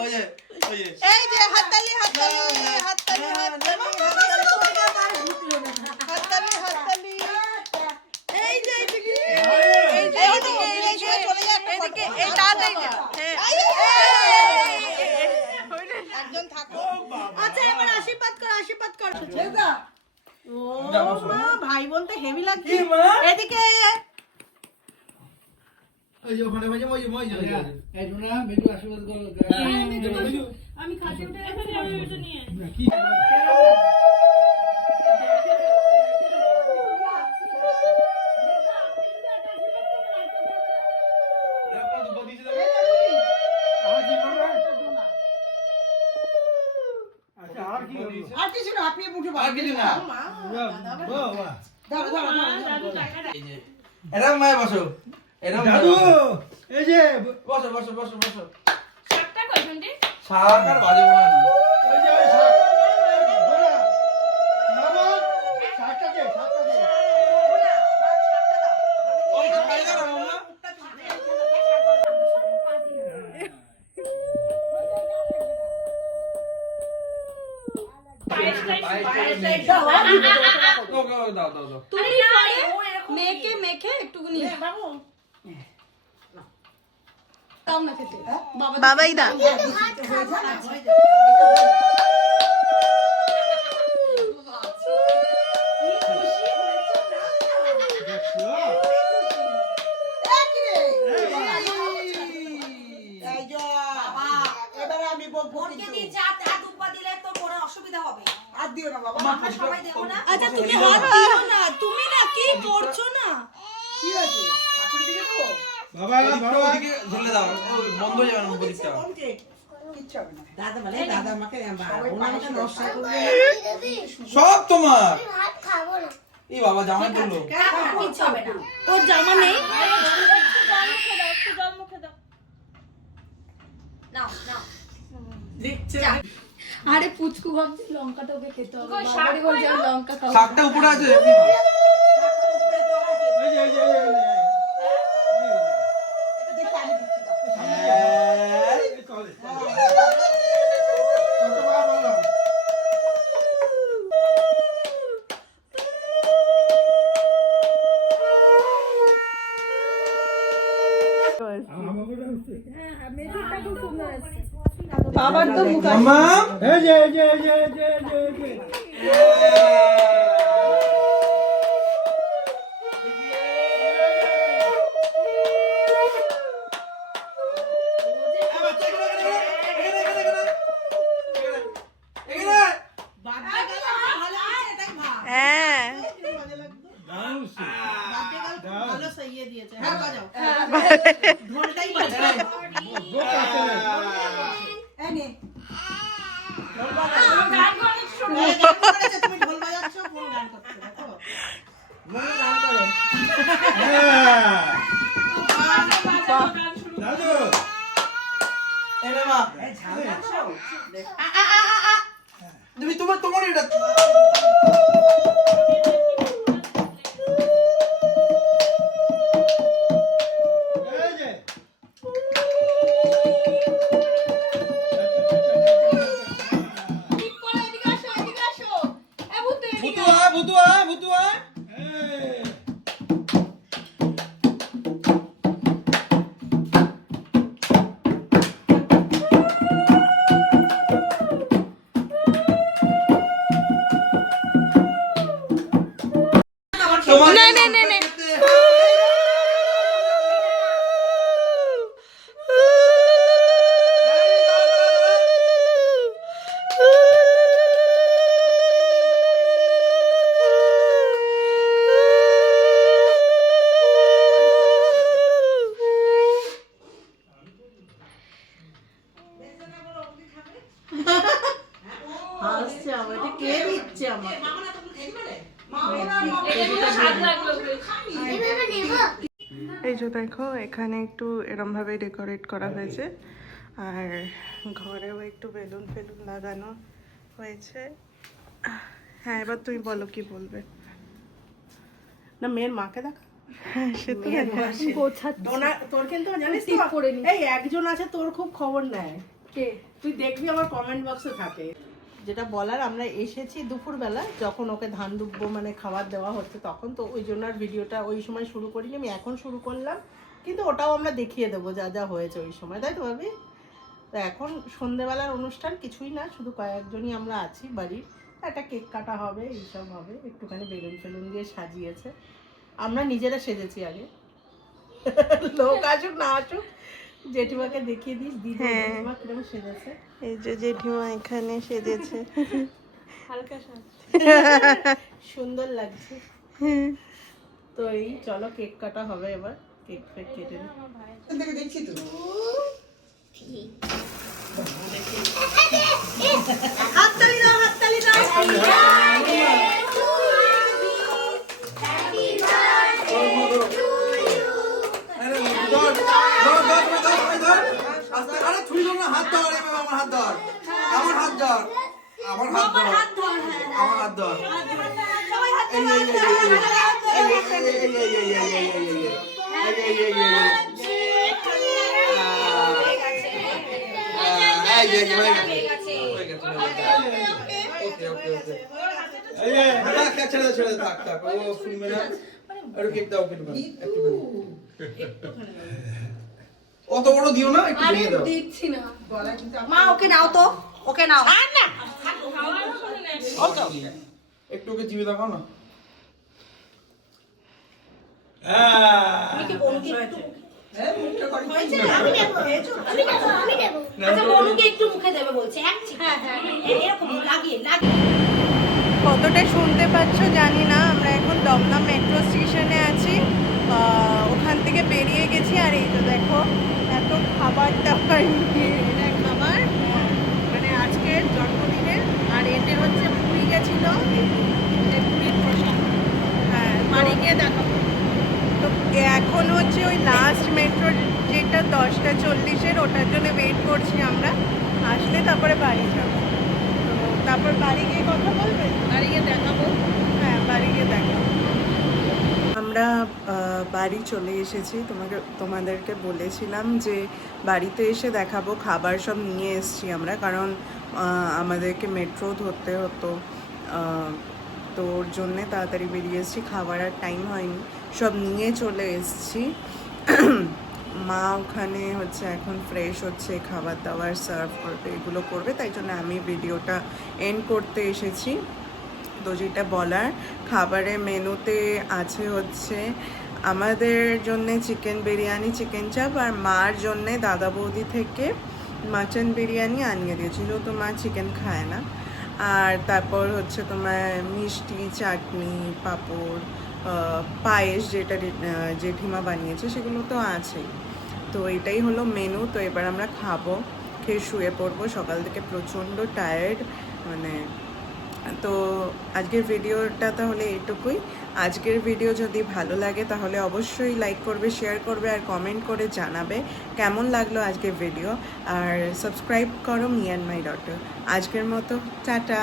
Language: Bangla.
এই যে হাততালি হাততালি হাততালি হাততালি হাততালি হাততালি এই যে এইদিকে চলে যায় এদিকে এই তাড়াতাড়ি একজন থাকো। আচ্ছা এবার আশীর্বাদ কর ও মা ভাই বোন তো হেভি লাগছে এদিকে ওই যে ওখানে এই জোনা মেজু আশীর্বাদ করো। আমি খাটে উঠে গেছি আমি এটা নিয়ে কি আর কিছু না আপনি মুঠে আর কিছু না। দাদু টাকা দাও এরকম ভাই বসো এরকম দাদু এই যে বসো বসো বসো বসো শাকটা কই শুনটি শাক আর বাজে না ওই যে ওই শাক বলা মামা শাকটা দে ওই খাই দাও মামা দাও দাও দাও তুমি মেখে মেখে একটুখানি তাও না খেতে বাবাই দা আচ্ছা তুমি হাত দিও না তুমি না কি করছো না কি আছে পাছর দিকে তো বাবা ওদিকে ঝুলে দাও বন্ধ হয়ে যাবে না ওদিকটা কিচ্ছু হবে না দাদা বলে দাদা আমাকে ওনাকে নষ্ট করবে সব তোমার ভাত খাবো না। এই বাবা জামাই বললো কিচ্ছু হবে না ওর জামা নেই একটু জল মুখে দাও নাও নাও দেখছে আরে পুচকু ভাবছি লঙ্কাটা ওকে খেতে হবে কই, শাক বাবারে বলছে আমি লঙ্কা খাবো শাকটা উপরে আছে এই যে বাবার তো মুখ মামা এই যে হ্যাঁ ভালো সইয়ে দিয়েছে হ্যাঁ বাজাও ঢোলটাই এনে ঢোল বাজাও গান করে শোনো তুমি ঢোল বাজাচ্ছ কোন গান করছো দেখো মনে গান করে গান শুরু দাদু এনে মা এই ঝালটা তো তুমি তোমার এটা এই যে ঠিক করে এদিকে আসো এ ভূতু এদিকে ভুতুয়া এই তোমার না, না, না, না। হাসছে আমার এটা কে দিচ্ছে আমার স্বাদ লাগলো এভাবে নেব। এই যে দেখো এখানে একটু এরম ভাবে ডেকোরেট করা হয়েছে আর ঘরেও একটু বেলুন ফেলুন লাগানো হয়েছে। হ্যাঁ এবার তুমি বলো কি বলবে। না মেয়ের মাকে দেখা হ্যাঁ সে তো তোর কিন্তু জানিস তো, এই একজন আছে তোর খুব খবর নেয় কে তুই দেখবি আমার কমেন্ট বক্সে থাকে। যেটা বলার, আমরা এসেছি দুপুরবেলা যখন ওকে ধান ডুববো মানে খাবার দেওয়া হচ্ছে তখন, তো ওই জন্য আর ভিডিওটা ওই সময় শুরু করিনি, আমি এখন শুরু করলাম। কিন্তু ওটাও আমরা দেখিয়ে দেবো যা যা হয়েছে ওই সময়, তাই তো ভাবি? তো এখন সন্ধেবেলার অনুষ্ঠান কিছুই না, শুধু কয়েকজনই আমরা আছি বাড়ির। একটা কেক কাটা হবে, এইসব হবে, একটুখানি বেলুন ফেলুন দিয়ে সাজিয়েছে। আমরা নিজেরা সেজেছি আগে, লোক আসুক না আসুক জেঠিমাকে দেখিয়ে দিস দিদি হ্যাঁ। জেঠিমা কিরকম সেজেছে। এই যে জেঠিমা এখানে সেজেছে। হালকা সাজ। সুন্দর লাগছে। তো এই চলো কেক কাটা হবে, এবার কেক ফেক কেটে নিই। দেখে দেখছি তো। আরে ধর ধর ধর ধর ধর আস্তে, আরে ছুরি ধর না, হাত ধর, এভাবে আমার হাত ধর, আমার হাত ধর, আমার হাত ধর, আমার হাত ধর, এই এই ছেড়ে থাক থাক, ও শুনবে না। আর কেক দাও, কেক দাও একটুখানি। অত বড় দিও না, একটু আরে ভেঙে দাও। দিচ্ছি না। মা ওকে নাও তো, ওকে নাও। একটু ওকে জিভে দেখাও না। আচ্ছা বনুকে একটু মুখে দেবে বলছে। হ্যাঁ হ্যাঁ এরকম লাগিয়ে লাগিয়ে। কতটা শুনতে পাচ্ছ জানি না, আমরা এখন দমদম মেট্রো স্টেশনে আছি। ওখান থেকে বেরিয়ে গেছি, আর এই তো দেখো এত খাবার দাবার নিয়ে। এটা খাবার মানে আজকের জন্মদিনের, আর এতে হচ্ছে পুরী গেছিল, পুরীর প্রসাদ। হ্যাঁ, বাড়ি গিয়ে দেখাবো। তো এখন হচ্ছে ওই লাস্ট মেট্রো যেটা 10:40, ওটার জন্য ওয়েট করছি আমরা। আসলে তারপরে বাড়ি যাবো। তো তারপর বাড়ি গিয়ে কথা বলবে, বাড়ি গিয়ে দেখাবো। হ্যাঁ বাড়ি গিয়ে দেখাবো। আমরা বাড়ি চলে এসেছি। তোমাদেরকে বলেছিলাম যে বাড়িতে এসে দেখাবো, খাবার সব নিয়ে এসেছি আমরা, কারণ আমাদেরকে মেট্রো ধরতে হতো। তো ওর জন্যে তাড়াতাড়ি বেরিয়ে এসেছি, খাবার আর টাইম হয়নি, সব নিয়ে চলে এসেছি। মা ওখানে হচ্ছে এখন ফ্রেশ হচ্ছে, খাবার দাবার সার্ভ করবে, এগুলো করবে, তাই জন্য আমি ভিডিওটা এন্ড করতে এসেছি। তো যেটা বলার, খাবারের মেনুতে আছে হচ্ছে আমাদের জন্যে চিকেন বিরিয়ানি, চিকেন চাপ, আর মার জন্যে দাদা বৌদি থেকে মাটন বিরিয়ানি আনিয়ে দিয়েছিল, তো মা চিকেন খায় না। আর তারপর হচ্ছে তোমার মিষ্টি, চাটনি, পাঁপড়, পায়েস যেটা জেঠিমা বানিয়েছে সেগুলো তো আছেই। তো এটাই হলো মেনু। তো এবার আমরা খাবো, খেয়ে শুয়ে পড়বো, সকাল থেকে প্রচণ্ড টায়ার্ড মানে। তো আজকের ভিডিওটা তাহলে এইটুকুই। আজকের ভিডিও যদি ভালো লাগে তাহলে অবশ্যই লাইক করবে, শেয়ার করবে, আর কমেন্ট করে জানাবে কেমন লাগলো আজকের ভিডিও। আর সাবস্ক্রাইব করো মি অ্যান্ড মাই ডটার। আজকের মতো টাটা।